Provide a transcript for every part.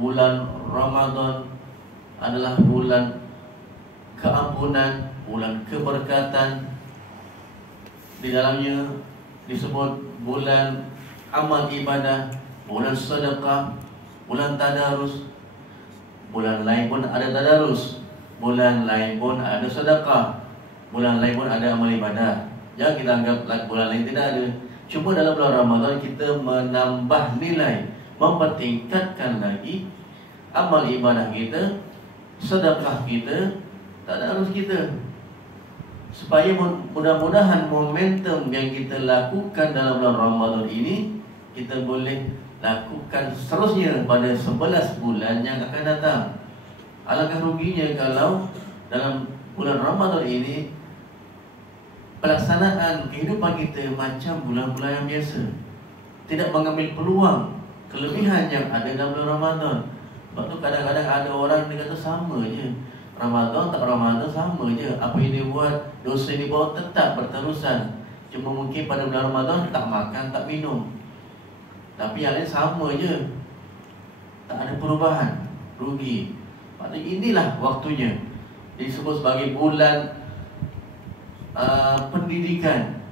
bulan Ramadan adalah bulan keampunan, bulan keberkatan. Di dalamnya disebut bulan amal ibadah, bulan sedekah, bulan tadarus. Bulan lain pun ada tadarus, bulan lain pun ada sedekah, bulan lain pun ada amal ibadah. Jangan kita anggap bulan lain tidak ada. Cuma dalam bulan Ramadan kita menambah nilai, mempertingkatkan lagi amal ibadah kita, sedekah kita, tadarus kita, supaya mudah-mudahan momentum yang kita lakukan dalam bulan Ramadan ini kita boleh lakukan seterusnya pada 11 bulan yang akan datang. Alangkah ruginya kalau dalam bulan Ramadan ini pelaksanaan kehidupan kita macam bulan-bulan yang biasa, tidak mengambil peluang kelebihan yang ada dalam bulan Ramadan. Sebab tu kadang-kadang ada orang dia kata sama je, Ramadan tak Ramadan sama je, apa yang dia buat, dosa yang dia buat tetap berterusan. Cuma mungkin pada bulan Ramadan tak makan, tak minum, tapi yang lain sama je, tak ada perubahan, rugi. Maksudnya inilah waktunya disebut sebagai bulan pendidikan,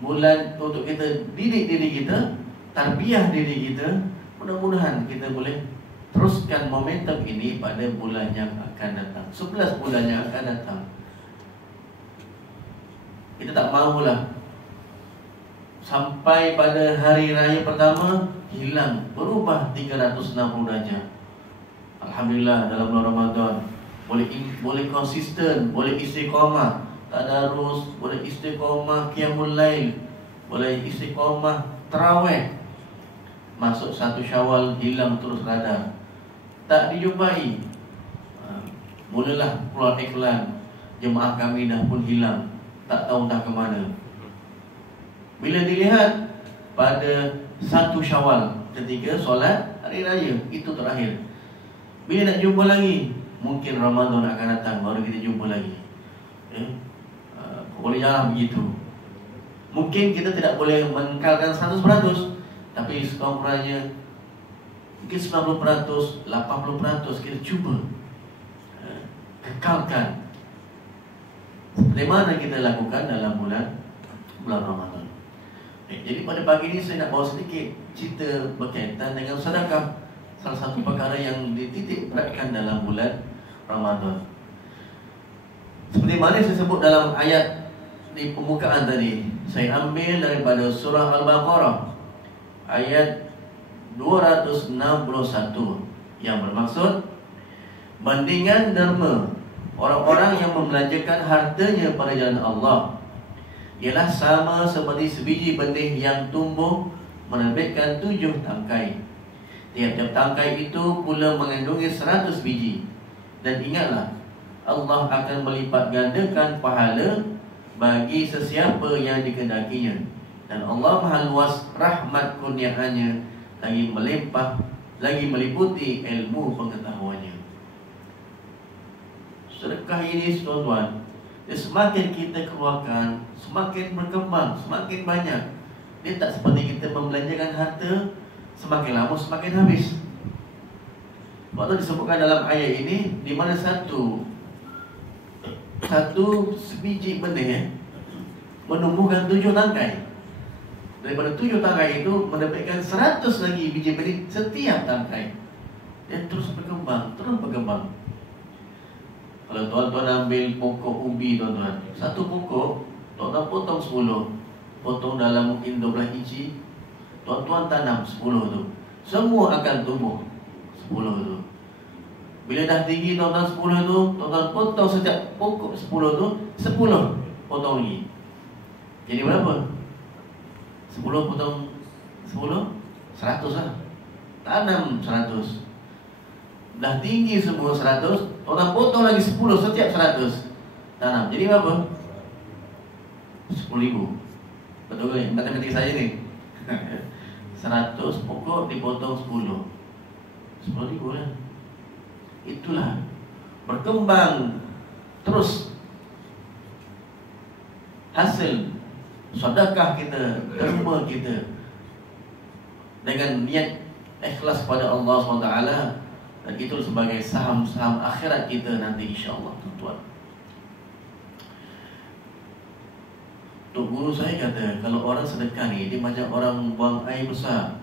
bulan untuk kita didik diri kita, tarbiyah diri kita. Mudah-mudahan kita boleh teruskan momentum ini pada bulan yang akan datang, 11 bulan yang akan datang. Kita tak mahulah sampai pada hari raya pertama hilang, berubah 360 darjah. Alhamdulillah dalam bulan Ramadan boleh konsisten, boleh istiqamah tadarus, boleh istiqamah qiyamul lail, boleh istiqamah tarawih. Masuk 1 Syawal hilang terus radar, tak dijumpai. Mulalah keluar iklan, jemaah kami dah pun hilang, tak tahu dah ke mana. Bila dilihat pada 1 Syawal ketika solat hari raya itu terakhir, bila nak jumpa lagi, mungkin Ramadan akan datang baru kita jumpa lagi. Boleh jalan begitu. Mungkin kita tidak boleh mengekalkan 100%, tapi sekurang-kurangnya mungkin 90%, 80% kita cuba kekalkan seperti mana kita lakukan dalam bulan Ramadan. Jadi pada pagi ini saya nak bawa sedikit cerita berkaitan dengan sedekah, salah satu perkara yang dititik beratkan dalam bulan Ramadan. Seperti mana saya sebut dalam ayat di pembukaan tadi, saya ambil daripada surah Al-Baqarah ayat 261 yang bermaksud bandingan derma orang-orang yang membelanjakan hartanya pada jalan Allah ialah sama seperti sebiji benih yang tumbuh menerbitkan 7 tangkai. Tiap-tiap tangkai itu pula mengandungi 100 biji. Dan ingatlah, Allah akan melipat gandakan pahala bagi sesiapa yang dikehendakinya. Dan Allah Maha Luas rahmat kurniaannya, lagi melimpah, lagi meliputi ilmu pengetahuannya. Sedekah ini tuan-tuan, semakin kita keluarkan, semakin berkembang, semakin banyak. Dia tak seperti kita membelanjakan harta, semakin lama semakin habis. Waktu disebutkan dalam ayat ini, di mana satu sebiji benih menumbuhkan 7 tangkai. Daripada 7 tangkai itu menerbitkan 100 lagi biji benih setiap tangkai. Dia terus berkembang, terus berkembang. Kalau tuan-tuan ambil pokok ubi tuan-tuan, satu pokok tuan-tuan potong 10, potong dalam mungkin 12 inci, tuan-tuan tanam 10 tu, semua akan tumbuh 10 tu. Bila dah tinggi tuan-tuan 10 tu, tuan-tuan potong setiap pokok 10 tu, 10 potong lagi. Jadi berapa? 10 potong 10, 100 lah. Tanam 100. Dah tinggi semua 100, tuan-tuan potong lagi 10 setiap 100. Tanam. Jadi berapa? 10,000. Betul ke? Matematik saya ni. 100 pokok dipotong 10, 10,000 lah. Itulah berkembang terus hasil sedekah kita, derma kita dengan niat ikhlas pada Allah SWT, dan itu sebagai saham-saham akhirat kita nanti insya-Allah, tuan-tuan. Tok guru saya kata, kalau orang sedekah ni, dia macam orang buang air besar.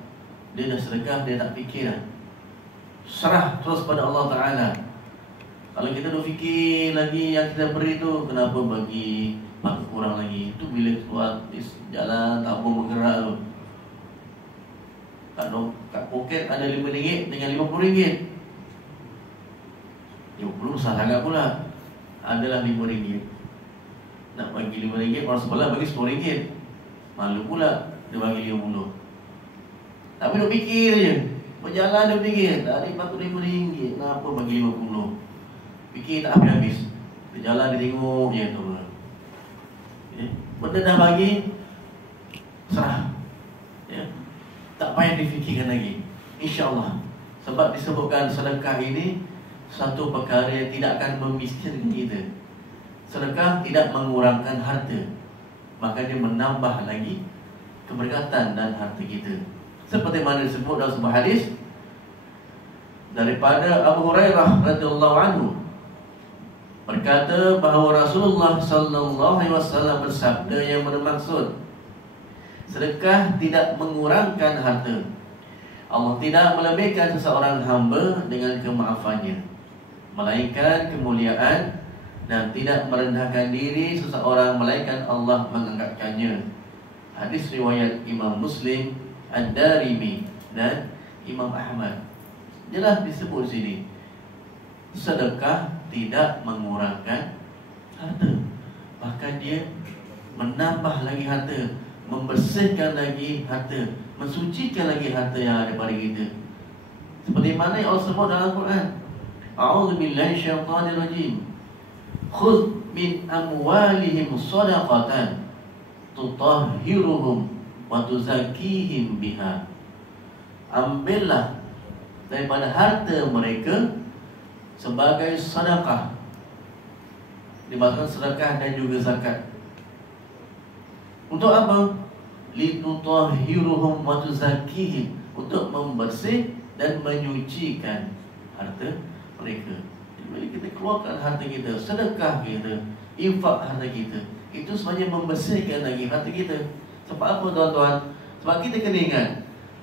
Dia dah sedekah, dia tak fikir dah. Serah terus pada Allah Ta'ala. Kalau kita dah fikir lagi yang kita beri tu, kenapa bagi makin kurang lagi. Itu bila keluar jalan, tabung bergerak tu, kat poket ada RM5 dengan RM50. 50 besar sangat pula. Adalah RM5. Nak bagi RM5, orang sebelah bagi RM10. Malu pula dia bagi RM50. Tapi dia fikir je, berjalan dia fikir, tadi patut RM5, kenapa bagi RM50? Fikir tak habis-habis. Dia jalan, dia tengok je tu. Benda dah bagi, serah. Tak payah difikirkan lagi, insya-Allah. Sebab disebutkan sedekah ini satu perkara yang tidak akan memiskinkan kita. Sedekah tidak mengurangkan harta, maka dia menambah lagi keberkatan dan harta kita. Seperti mana disebut dalam sebuah hadis daripada Abu Hurairah radhiyallahu anhu, berkata bahawa Rasulullah sallallahu alaihi wasallam bersabda yang bermaksud, sedekah tidak mengurangkan harta. Allah tidak melebihkan seseorang hamba dengan kemaafannya, melainkan kemuliaan, dan tidak merendahkan diri seseorang melainkan Allah mengangkatkannya. Hadis riwayat Imam Muslim, Ad-Darimi dan Imam Ahmad. Jelas disebut sini, sedekah tidak mengurangkan harta, bahkan dia menambah lagi harta, membersihkan lagi harta, mensucikan lagi harta yang ada pada kita. Seperti mana yang Allah sebut dalam Al-Quran, A'udzubillahi syaitanirrajim, khudh min amwalihim sadaqatan tutahhiruhum wa tuzakkihim biha. Ambillah daripada harta mereka sebagai sedekah. Dimaksudkan sedekah dan juga zakat. Untuk apa? Litutahhiruhum wa tuzakkihim, untuk membersih dan menyucikan harta mereka. Jadi kita keluarkan harta kita, sedekah kita, infak harta kita, itu sebenarnya membersihkan lagi harta kita. Sebab apa tuan-tuan? Sebab kita kena ingat,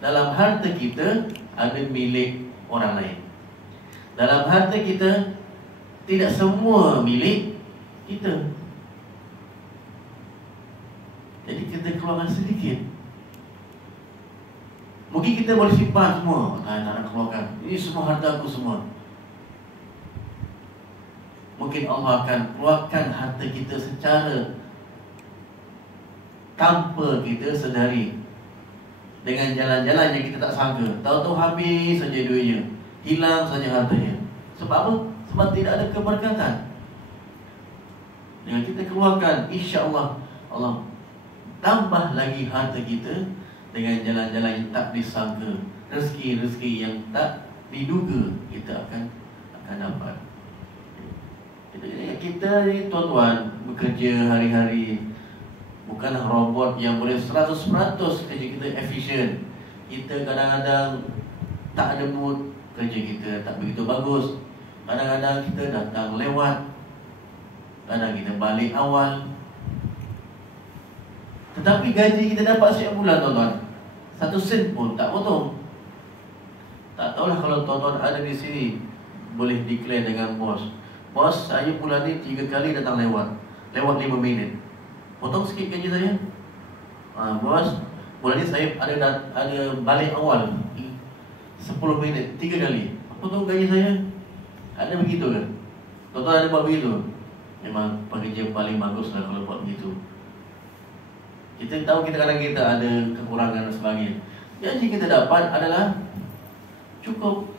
dalam harta kita ada milik orang lain. Dalam harta kita tidak semua milik kita. Jadi kita keluarkan sedikit. Mungkin kita boleh simpan semua, tak nak keluarkan, ini semua harta aku semua. Mungkin Allah akan keluarkan harta kita secara tanpa kita sedari, dengan jalan-jalan yang kita tak sangka. Tahu-tahu habis saja duitnya, hilang saja hartanya. Sebab apa? Sebab tidak ada keberkatan. Dengan kita keluarkan, insya-Allah Allah tambah lagi harta kita dengan jalan-jalan yang tak disangka, rezeki-rezeki yang tak diduga kita akan dapat. Kita ni tuan-tuan bekerja hari-hari, bukanlah robot yang boleh 100% kerja kita efisien. Kita kadang-kadang tak ada mood, kerja kita tak begitu bagus. Kadang-kadang kita datang lewat, kadang kita balik awal. Tetapi gaji kita dapat setiap bulan tuan-tuan, 1 sen pun tak potong. Tak tahulah kalau tuan-tuan ada di sini, boleh declare dengan bos, bos saya bulan ni 3 kali datang lewat 5 minit, potong sikit gaji saya. Bos, bulan ni saya ada balik awal 10 minit 3 kali, potong gaji saya. Ada begitu kan? Tuan-tuan ada buat begitu? Memang pekerja paling bagus lah kalau buat begitu. Kita tahu kadang-kadang kita ada kekurangan dan sebagainya. Yang kita dapat adalah cukup.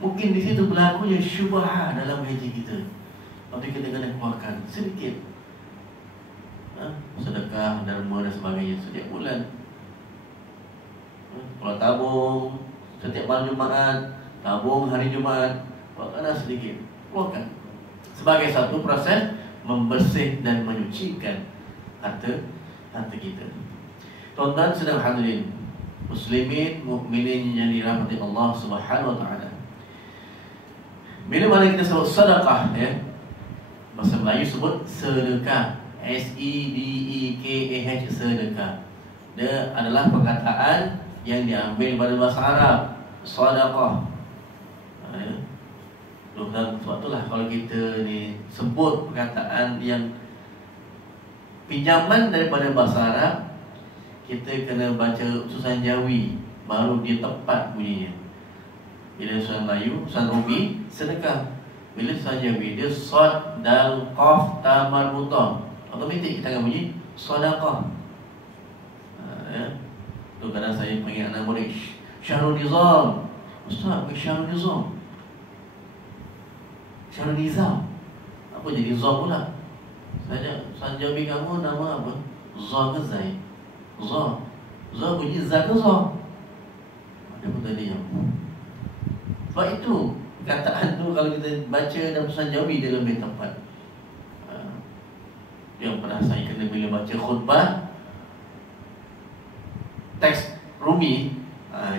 Mungkin di situ berlakunya syubhah dalam gaji kita, tapi kita kena keluarkan sedikit, sedekah, derma dan sebagainya setiap bulan. Kalau tabung setiap malam Jumaat, tabung hari Jumaat, keluarkanlah sedikit, keluarkan sebagai satu proses membersih dan menyucikan harta kita. Tuan-tuan sedang hadirin, muslimin, mukminin yang dirahmati Allah Subhanahu wa taala. Bila mana kita sebut sedekah, ya, bahasa Melayu sebut sedekah, S-E-D-E-K-A-H, sedekah. Dia adalah perkataan yang diambil pada bahasa Arab, sedekah. Sebab itulah kalau kita ni sebut perkataan yang pinjaman daripada bahasa Arab, kita kena baca susunan Jawi baru dia tepat bunyinya. Bila susunan Melayu, susunan Romi, sedekah. Bila susunan Jawi, dia sad, dal, qaf, ta marbutah, automatik kita akan bunyi sedekah. Ya. Tu kadang saya panggil anak murid, Syahrul Nizam. Ustaz, Syahrul Nizam. Syahrul Nizam. Apa jadi Zam pula? Susunan Jawi kamu nama apa? Za ke Zai? Za. Za bunyi za ke Za? Ada pun tadi yang. Sebab itu kataan tu kalau kita baca dalam susunan Jawi dia lebih tepat. Yang pernah saya kena bila baca khutbah teks Rumi,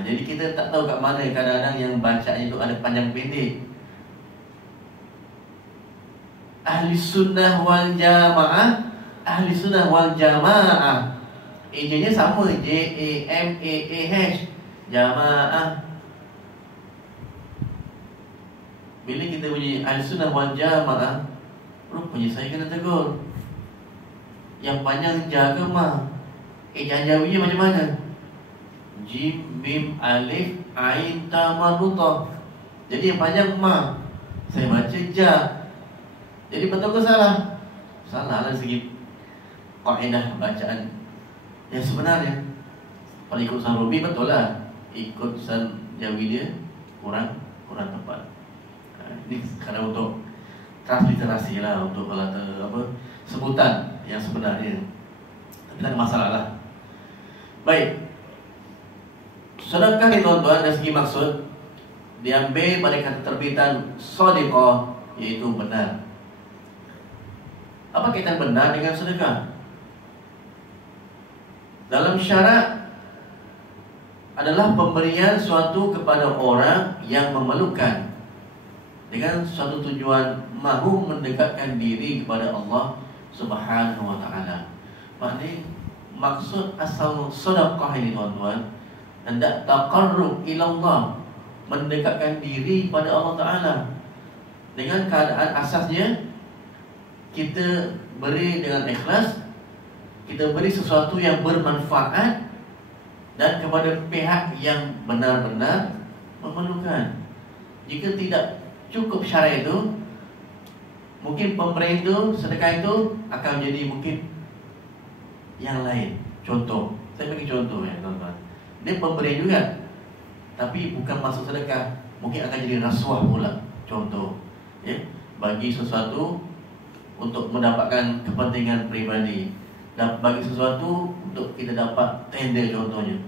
jadi kita tak tahu kat mana kadang-kadang yang bacanya itu ada panjang pendek. Ahli sunnah wal jamaah, ahli sunnah wal jamaah, ejanya sama, J-A-M-A-A-H, jamaah. Bila kita bunyi ahli sunnah wal jamaah, rupanya saya kena tegur. Yang panjang jaga mah, ejaan Jawinya macam mana? Jim, mim, alif, ain, ta, marbutah. Jadi yang panjang ma, saya baca ja. Jadi betul ke salah? Salah lah segi kaedah bacaan. Yang sebenarnya kalau ikut susunan Romi betul lah, ikut susunan Jawi dia kurang tepat. Ini kadang untuk transliterasi lah, untuk sebutan yang sebenarnya. Tapi tak ada masalah lah. Baik, sedekah ni tuan-tuan dari segi maksud diambil pada kata terbitan shadiqah, iaitu benar. Apa kaitan benar dengan sedekah? Dalam syarak adalah pemberian suatu kepada orang yang memerlukan dengan suatu tujuan mahu mendekatkan diri kepada Allah Subhanahu wa taala. Maknanya maksud asal sedekah ini tuan-tuan, hendak taqarrub ila Allah, mendekatkan diri pada Allah Ta'ala. Dengan keadaan asasnya kita beri dengan ikhlas, kita beri sesuatu yang bermanfaat dan kepada pihak yang benar-benar memerlukan. Jika tidak cukup syarat itu, mungkin pemberian itu, sedekah itu akan menjadi mungkin yang lain. Contoh, saya bagi contoh ya tuan-tuan. Dia pemberian juga, tapi bukan masuk sedekah, mungkin akan jadi rasuah pula. Contoh, ya, bagi sesuatu untuk mendapatkan kepentingan peribadi, dan bagi sesuatu untuk kita dapat tender contohnya.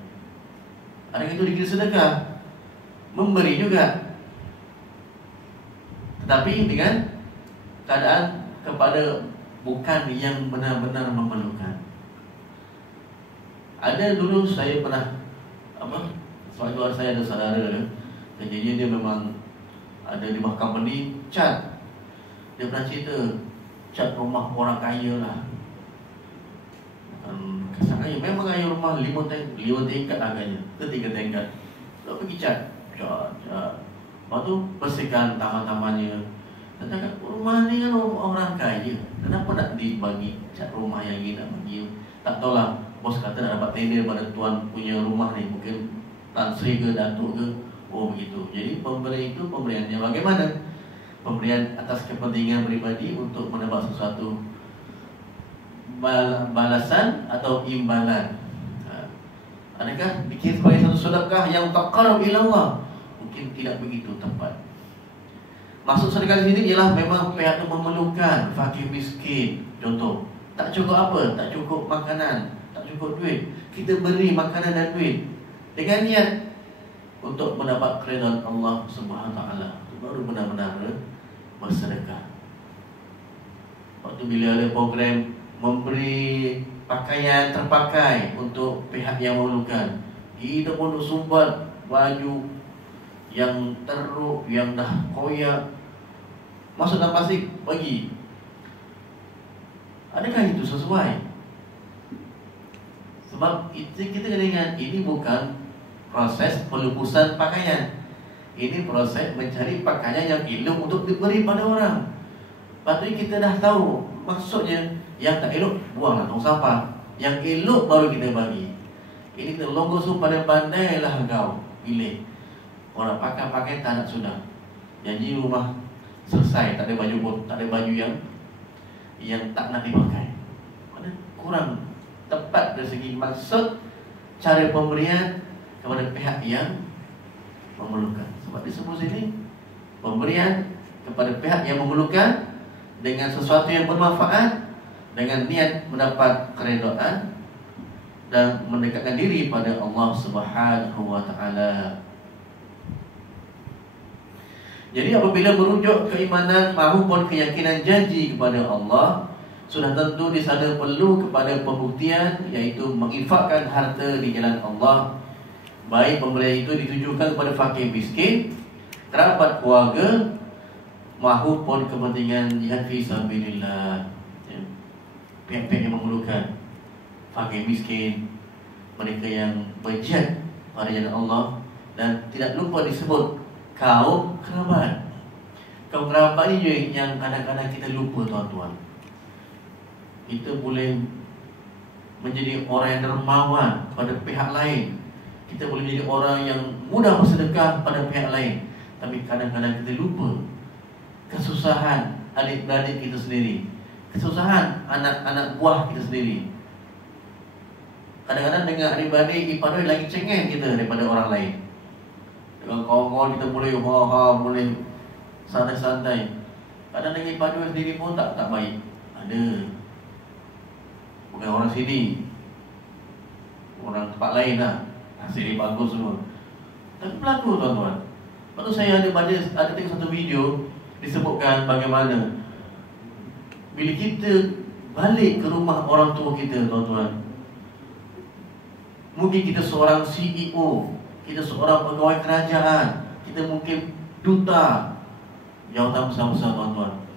Adakah itu dikira sedekah? Memberi juga, tetapi dengan keadaan kepada bukan yang benar-benar memerlukan. Ada dulu saya pernah sebab keluarga saya ada saudara dia, kerjanya dia memang ada di bawah company cat. Dia pernah cerita cat rumah orang kaya lah, kesan kaya, memang kaya rumah 5 tingkat agaknya, ke 3 tingkat. Dia pergi cat. Lepas tu bersihkan taman-tamannya. Katakan rumah ni kan orang kaya, kenapa nak dibagi cat rumah yang ini nak bagi? Tak tahulah, bos kata nak dapat tender pada tuan punya rumah ni, mungkin Tan Sri ke Datuk ke. Oh begitu. Jadi pemberian itu pemberiannya bagaimana? Pemberian atas kepentingan pribadi untuk mendapat sesuatu balasan atau imbalan. Adakah dikira sebagai satu sedekah yang taqarrub ila Allah? Mungkin tidak begitu tepat. Maksud sedekah di sini ialah memang pihak itu memerlukan, fakir miskin. Contoh, tak cukup apa? Tak cukup makanan, tak cukup duit. Kita beri makanan dan duit dengan niat untuk mendapat keridhaan Allah Subhanahu wa taala. Baru benar-benar bersedekah. Waktu bila ada program memberi pakaian terpakai untuk pihak yang memerlukan, Kita pun sumbat baju yang teruk, yang dah koyak, masuk dalam plastik, bagi. Adakah itu sesuai? Sebab itu kita kena ingat, ini bukan proses pelupusan pakaian. Ini proses mencari pakaian yang elok untuk diberi pada orang. Patutnya kita dah tahu maksudnya. Yang tak elok, buanglah tong sampah. Yang elok baru kita bagi. Ini kita longgo pada pandailah kau pilih. Orang pakai tak nak sudah. Janji rumah selesai, tak ada baju pun, tak ada baju yang tak nak dipakai. Mana kurang tepat dari segi maksud cara pemberian kepada pihak yang memerlukan. Sebab disebut sini pemberian kepada pihak yang memerlukan dengan sesuatu yang bermanfaat, dengan niat mendapat keredaan dan mendekatkan diri pada Allah Subhanahu wa taala. Jadi apabila merujuk keimanan maupun keyakinan janji kepada Allah, sudah tentu di sana perlu kepada pembuktian, iaitu menginfakkan harta di jalan Allah. Baik pemberian itu ditujukan kepada fakir miskin, kerabat keluarga, maupun kepentingan jihad fi sabilillah. Pihak-pihak yang memerlukan, fakir miskin, mereka yang berjihad pada jalan Allah. Dan tidak lupa disebut kaum kerabat. Kaum kerabat ni yang kadang-kadang kita lupa, tuan-tuan. Kita boleh menjadi orang yang dermawan pada pihak lain, kita boleh menjadi orang yang mudah bersedekah pada pihak lain, tapi kadang-kadang kita lupa kesusahan adik-beradik kita sendiri, kesusahan anak-anak buah kita sendiri. Kadang-kadang dengan adik-beradik ipar lagi cengeng kita daripada orang lain. Dengan kawan-kawan kita boleh boleh santai-santai. Kadang dengan ipar sendiri pun tak baik. Ada. Bukan orang sini, orang tempat lain lah, hasil dia bagus semua. Tapi berlaku, tuan-tuan. Lepas tu saya ada tengok satu video, disebutkan bagaimana bila kita balik ke rumah orang tua kita, tuan-tuan, mungkin kita seorang CEO, kita seorang pegawai kerajaan, kita mungkin duta, jawatan besar-besar, tuan-tuan.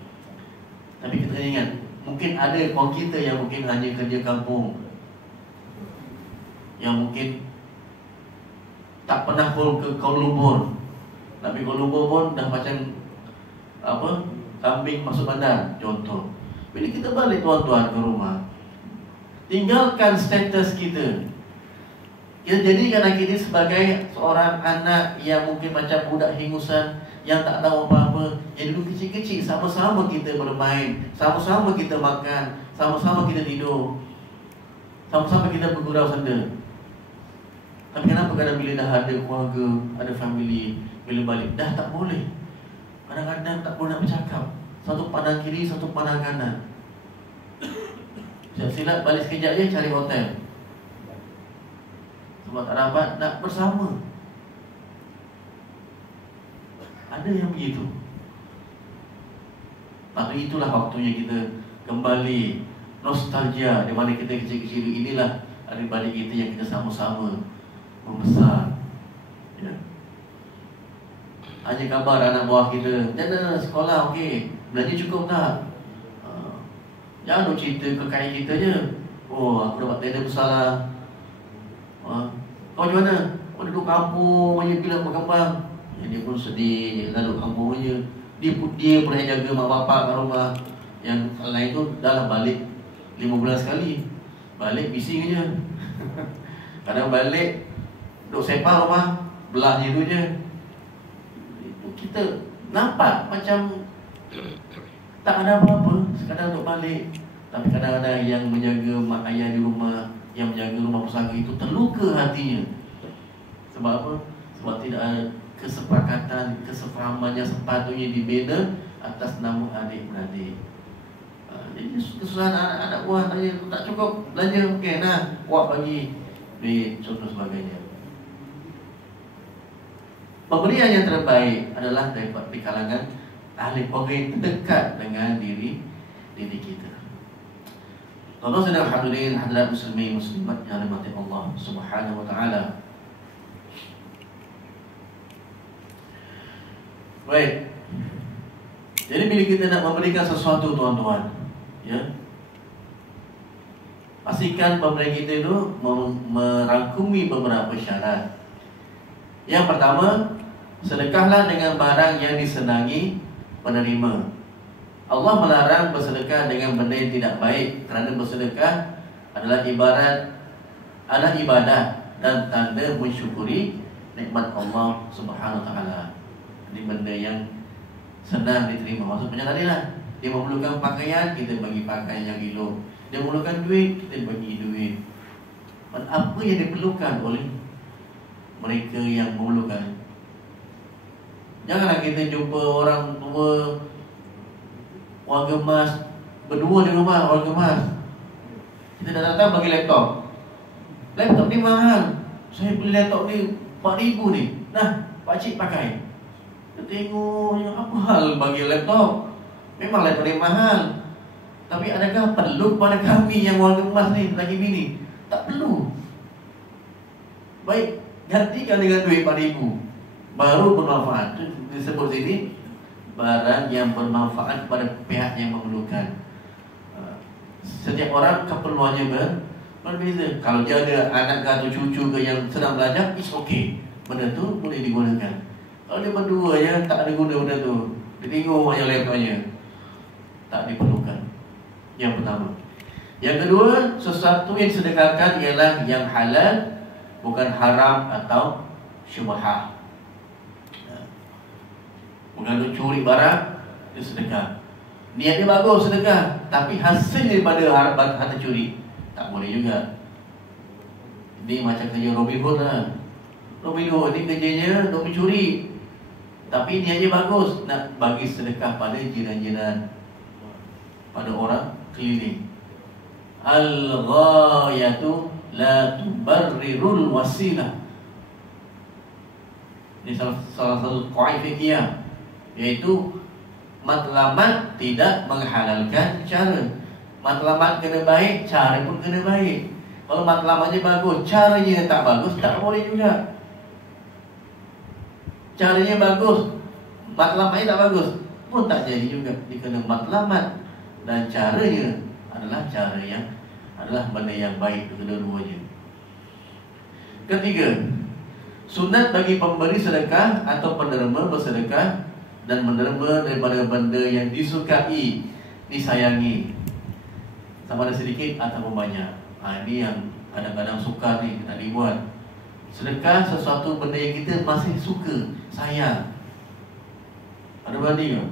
Tapi kita ingat, mungkin ada kawan kita yang mungkin hanya kerja kampung, yang mungkin tak pernah pun ke Kuala Lumpur. Tapi Kuala Lumpur pun dah macam kambing masuk bandar, contoh. Bila kita balik, tuan-tuan, ke rumah, tinggalkan status kita. Kita jadikan anak ini sebagai seorang anak yang mungkin macam budak hingusan, yang tak tahu apa-apa, yang dulu kecil-kecil sama-sama kita bermain, sama-sama kita makan, sama-sama kita tidur, sama-sama kita bergurau senda. Tapi kenapa kadang bila dah ada keluarga, ada family, bila balik dah tak boleh. Kadang-kadang tak boleh nak bercakap, satu pandang kiri, satu pandang kanan. Silap balik sekejap je cari hotel, sebab tak dapat nak bersama. Ada yang begitu. Tapi itulah waktunya kita kembali nostalgia, di mana kita kecil-kecil. Inilah adik-adik kita yang kita sama-sama membesar, ya. Hanya kabar anak buah kita, "Jana sekolah okey, belanja cukup tak?" Jangan duk cerita kekayaan kita je. "Oh, aku dapat tender besar lah." "Kau macam mana?" "Kau duduk kampung aja, bila berkembang." Dia pun sedih, lalu kampung aja. Dia pun yang jaga mak bapak kat rumah. Yang lain tu dah lah balik 5 bulan sekali. Balik bising je. Kadang balik duk sepah rumah, belah je tu je. Kita nampak macam tak ada apa-apa, sekadar duk balik. Tapi kadang-kadang yang menjaga mak ayah di rumah, yang menjaga rumah pusaka itu terluka hatinya. Sebab apa? Sebab tidak ada kesepakatan, kesefahaman yang sepatutnya dibina atas nama adik-beradik. Jadi kesusahan anak-anak buah tanya, tak cukup belanja, okey nah, buat bagi duit, contoh sebagainya. Pemberian yang terbaik adalah daripada di kalangan ahli keluarga yang terdekat dengan diri kita. Tuan-tuan sedang hadirin hadirat muslimin muslimat yang dirahmati Allah Subhanahu wa taala. Baik. Jadi bila kita nak memberikan sesuatu tuan-tuan, ya, pastikan pemberi kita itu merangkumi beberapa syarat. Yang pertama, sedekahlah dengan barang yang disenangi penerima. Allah melarang bersedekah dengan benda yang tidak baik, kerana bersedekah adalah ibadah dan tanda mensyukuri nikmat Allah Subhanahu Wa Taala. Ini benda yang senang diterima. Maksudnya tadi lah, dia memerlukan pakaian, kita bagi pakaian yang elok. Dia memerlukan duit, kita bagi duit. Apa yang diperlukan oleh mereka yang memerlukan. Janganlah kita jumpa orang tua warga emas berdua di rumah, warga emas. Kita dah datang bagi laptop. Laptop ni mahal. Saya beli laptop ni 4,000 ni. Nah, pakcik pakai. Kita tengoknya, apa hal bagi laptop? Memang laptop ni mahal, tapi adakah perlu pada kami yang warga emas ni, lagi bini? Tak perlu. Baik, gantikan dengan duit 4,000, baru bermanfaat. Itu disebut sini barang yang bermanfaat pada pihak yang memerlukan. Setiap orang keperluannya berbeza. Kalau dia ada anak atau cucu ke yang sedang belajar, it's okay, benda tu boleh digunakan. Kalau dia berdua ya, tak ada guna benda tu, dia tengok yang laptopnya, tak diperlukan. Yang pertama. Yang kedua, sesuatu yang disedekahkan ialah yang halal, bukan haram atau syubhah. Bukan untuk curi barang, dia sedekah. Niat dia bagus sedekah, tapi hasil daripada harta curi, tak boleh juga. Ini macam kerja Robin Hood lah. Robin Hood ni kerjanya untuk mencuri, tapi niatnya bagus, nak bagi sedekah pada jiran-jiran, pada orang keliling. Al-ghayatu la tubarrirul wasilah. Ini salah satu qaid fiqhiyah, iaitu matlamat tidak menghalalkan cara. Matlamat kena baik, cara pun kena baik. Kalau matlamatnya bagus, caranya tak bagus, tak boleh juga. Caranya bagus, matlamatnya tak bagus, pun tak jadi juga. Dia kena matlamat dan caranya adalah cara yang adalah benda yang baik kedua-duanya. Ketiga, sunat bagi pemberi sedekah atau penerima bersedekah dan menerima daripada benda yang disukai, disayangi, sama ada sedikit atau banyak. Ini yang kadang-kadang sukar ni nak dibuat. Sedekah sesuatu benda yang kita masih suka, sayang. Ada berani ke?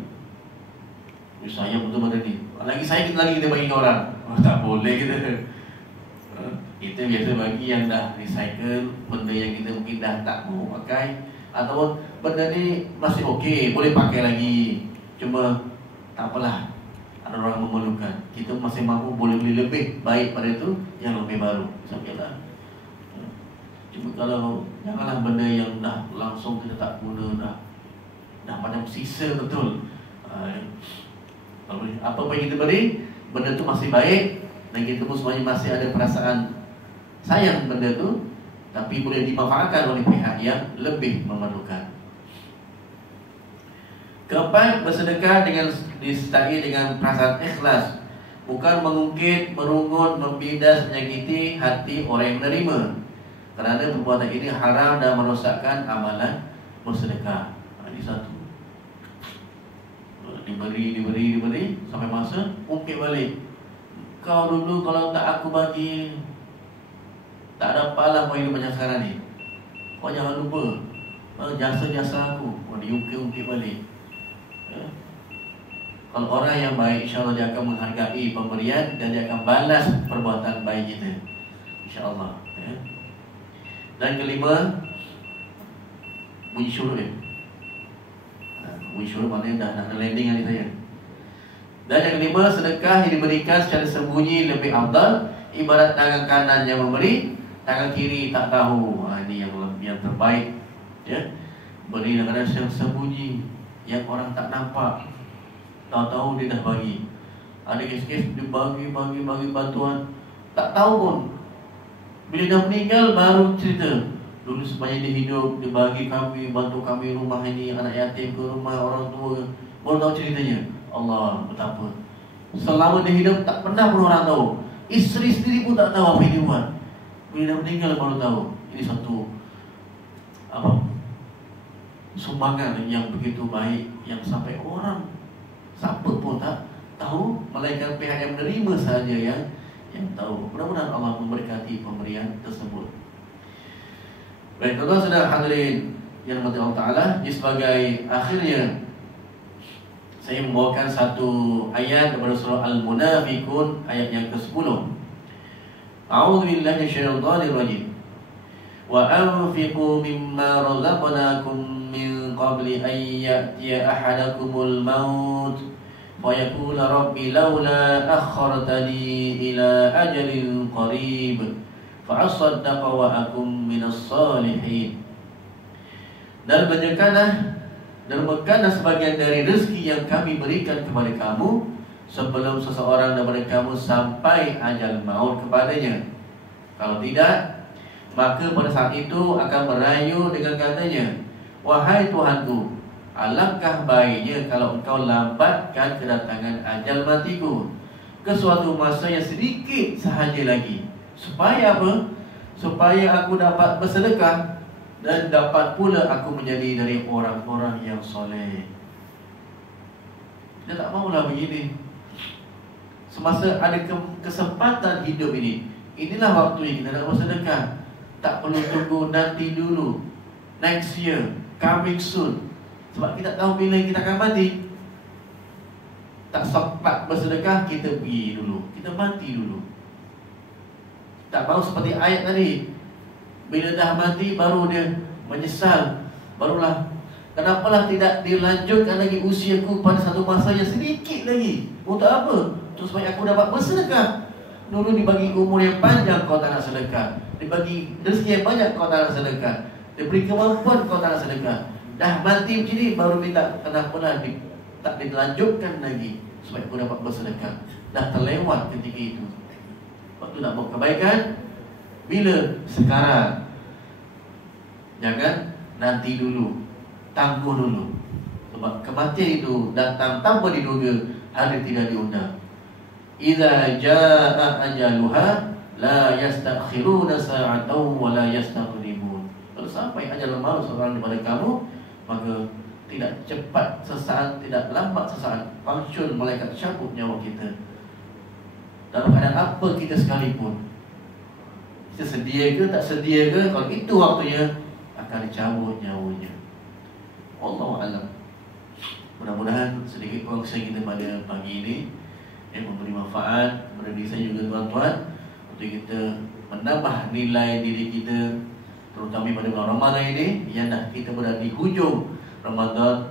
Sayang betul benda ni, lagi sayang lagi kita bagi ke orang. Tak boleh kita. Kita biasa bagi yang dah recycle, benda yang kita mungkin dah tak mau pakai, ataupun benda ni masih okey, boleh pakai lagi, cuma tak apalah, ada orang memerlukan, kita masih mampu boleh beli lebih baik pada itu, yang lebih baru, sampailah. Cuma kalau janganlah benda yang dah langsung kita tak guna, dah macam sisa betul. Apa yang kita beri, benda tu masih baik, dan kita pun semuanya masih ada perasaan sayang benda tu, tapi boleh dimanfaatkan oleh pihak yang lebih memerlukan. Keempat, bersedekah dengan disertai dengan perasaan ikhlas, bukan mengungkit, merungut, membidas, menyakiti hati orang yang menerima, kerana perbuatan ini haram dan merosakkan amalan bersedekah. Ini satu. Diberi sampai masa ungkit balik. Kau dulu kalau tak aku bagi, tak ada apalah kau hidup macam sekarang ni. Kau jangan lupa jasa-jasa aku. Kau diungkit-ungkit balik. Ya. Kalau orang yang baik, insyaAllah dia akan menghargai pemberian dan dia akan balas perbuatan baik kita, insyaAllah. Ya. Dan kelima, bunyi syuruk ya. Bunyi syuruk maknanya dah nak landing hari saya. Dan yang kelima, sedekah yang diberikan secara sembunyi lebih afdal. Ibarat tangan kanan yang memberi, tangan kiri tak tahu. Ini yang terbaik. Ya, beri kadang-kadang yang sembunyi, yang orang tak nampak, tahu-tahu dia dah bagi. Ada kes-kes dia bagi bantuan, tak tahu pun. Bila dah meninggal baru cerita, Dulu sepanjang dia hidup, dia bagi kami, bantu kami rumah ini, anak yatim ke rumah orang tua. Baru tahu ceritanya. Allah betapa. Selama dia hidup tak pernah pun orang tahu. Isteri sendiri pun tak tahu apa yang dia buat. Bila dia meninggal baru tahu. Ini satu sumbangan yang begitu baik, yang sampai orang siapa pun tak tahu, melainkan pihak yang menerima sahaja yang tahu. Mudah-mudahan Allah memberkati pemberian tersebut. Baik, tuan-tuan saudara hadirin yang dirahmati Allah Taala, sebagai akhirnya saya membawakan satu ayat daripada surah Al-Munafiqun ayat yang ke-10. A'udzu billahi minasyaitonir rajim. Wa anfiqu mimma razaqnakum min qabli an ya'tiya ahadakumul maut فيقول ربي لولا أخرتني إلى أجل قريب فأصدق وأكن من الصالحين. Dan berkatlah sebagian dari rezeki yang kami berikan kepada kamu sebelum seseorang daripada kamu sampai ajal maut kepadanya. Kalau tidak, maka pada saat itu akan merayu dengan katanya, wahai Tuhanku, alangkah baiknya kalau engkau lambatkan kedatangan ajal matiku ke suatu masa yang sedikit sahaja lagi. Supaya apa? Supaya aku dapat bersedekah dan dapat pula aku menjadi dari orang-orang yang soleh. Dia tak maulah begini. Semasa ada kesempatan hidup ini, inilah waktunya kita nak bersedekah. Tak perlu tunggu nanti dulu, next year, coming soon. Sebab kita tak tahu bila kita akan mati. Tak sempat bersedekah, kita pergi dulu, kita mati dulu. Tak mahu seperti ayat tadi, bila dah mati baru dia menyesal. Barulah, kenapalah tidak dilanjutkan lagi usiaku pada satu masa yang sedikit lagi. Untuk apa? Untuk supaya aku dapat bersedekah. Dulu dibagi umur yang panjang, kau tak nak sedekah. Dibagi rezeki yang banyak, kau tak nak sedekah. Diberi kemampuan, kau tak nak sedekah. Dah mati macam ni, baru minta kenapalah tak dilanjutkan lagi supaya aku dapat bersedekah. Dah terlewat ketika itu. Waktu nak buat kebaikan, bila? Sekarang. Jangan nanti dulu, tangguh dulu. Sebab kematian itu datang tanpa diduga, hari tidak diundang. Idza jaa ajaluha la yastakhiruna sa'atan wa la yastaqdimun. Kalau sampai ajal maut seorang daripada kamu, maka tidak cepat sesaat, tidak lambat sesaat, langsung malaikat cabut nyawa kita. Dalam keadaan apa kita sekalipun, kita sedia ke tak sedia ke, kalau itu waktunya akan dicabut nyawanya. Wallahu a'lam. Mudah-mudahan sedikit kongsi kita pada pagi ini yang memberi manfaat kepada diri saya juga tuan-tuan, untuk kita menambah nilai diri kita, terutama pada bulan Ramadan ini yang dah kita berada di hujung Ramadan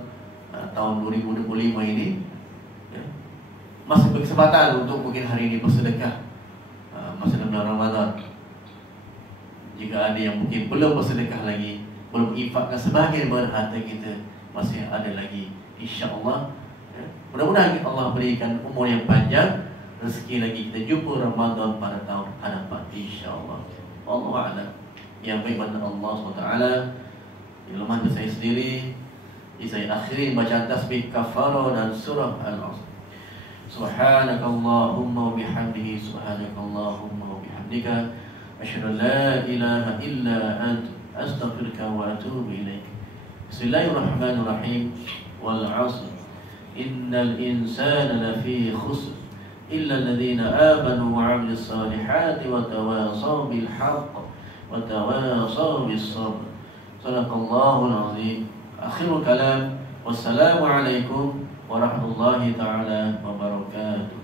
tahun 2025 ini, ya. Masih berkesempatan untuk mungkin hari ini bersedekah masa bulan Ramadan. Jika ada yang mungkin belum bersedekah lagi, belum infakkan sebahagian daripada harta kita, masih ada lagi, insya-Allah, ya. Mudah-mudahan Allah berikan umur yang panjang, rezeki lagi kita jumpa Ramadan pada tahun hadapan, insya-Allah. Wallahu a'lam. Yang baik pada Allah SWT. Di lemah saya sendiri, saya akhiri bacaan tasbih kafarah dan surah Al-Asr. Subhanakallahumma wa bihamdihi, subhanakallahumma wa bihamdika, asyhadu an la ilaha illa anta, astaghfiruka wa atubu ilaik. Bismillahirrahmanirrahim. Wal 'asr. Innal insana lafi khusr illa alladhina amanu wa 'amilus salihati wa tawasaw bil haqq وتواصوا بالصبر. صدق الله العظيم. آخر الكلام، والسلام عليكم ورحمة الله تعالى وبركاته.